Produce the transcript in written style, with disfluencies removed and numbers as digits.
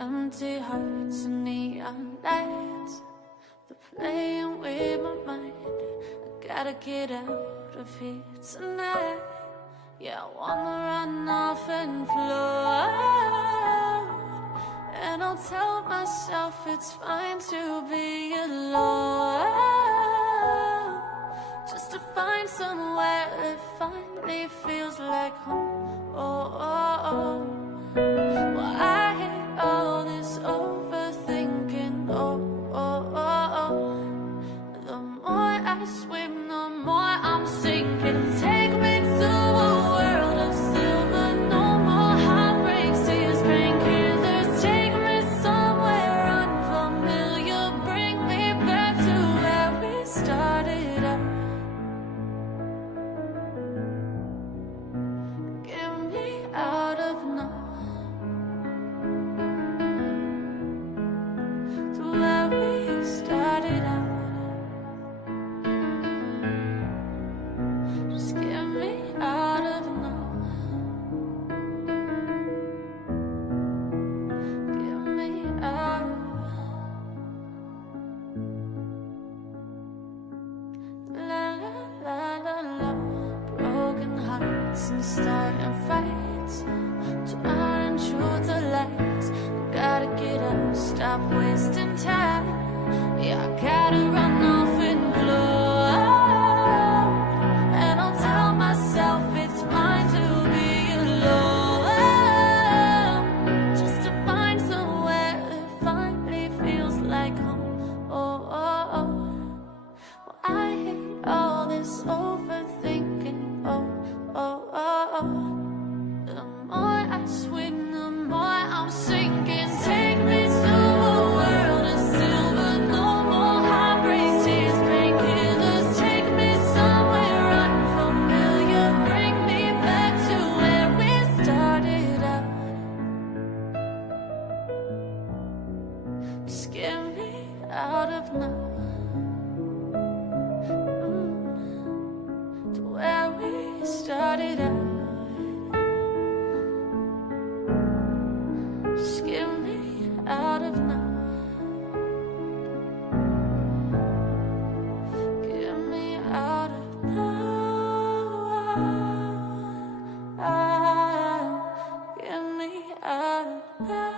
empty hearts and neon lights. They're playing with my mind. I gotta get out of here tonight. Yeah, I wanna run off and float. And I'll tell myself it's fine to be alone, just to find somewhere that finally feels like home. Oh, oh, oh. Well, I hate all this overthinking. Oh, oh, oh, oh. The more I swim, the more I'm sinking. Take me to a world of silver. No more heartbreaks, tears, painkillers. Take me somewhere unfamiliar. Bring me back to where we started out. Get me out of now, to where we started out. Just get me out of now. Get me out of la la la la la. Broken hearts and starting fights, turning truth to lies. Gotta get up, stop wasting time. Yeah, I gotta run off and float. And I'll tell myself it's fine to be alone, just to find somewhere that finally feels like home. Oh, oh, oh. Well, I hate all this overthinking. Oh, oh, oh, oh. The more I swim, the more I'm sinking. Take me to a world of silver. No more heartbreaks, tears, painkillers. Take me somewhere unfamiliar. Bring me back to where we started out. Just get me out of now, to where we started out. Just get me out of now. Get me out of now. Get me out of now.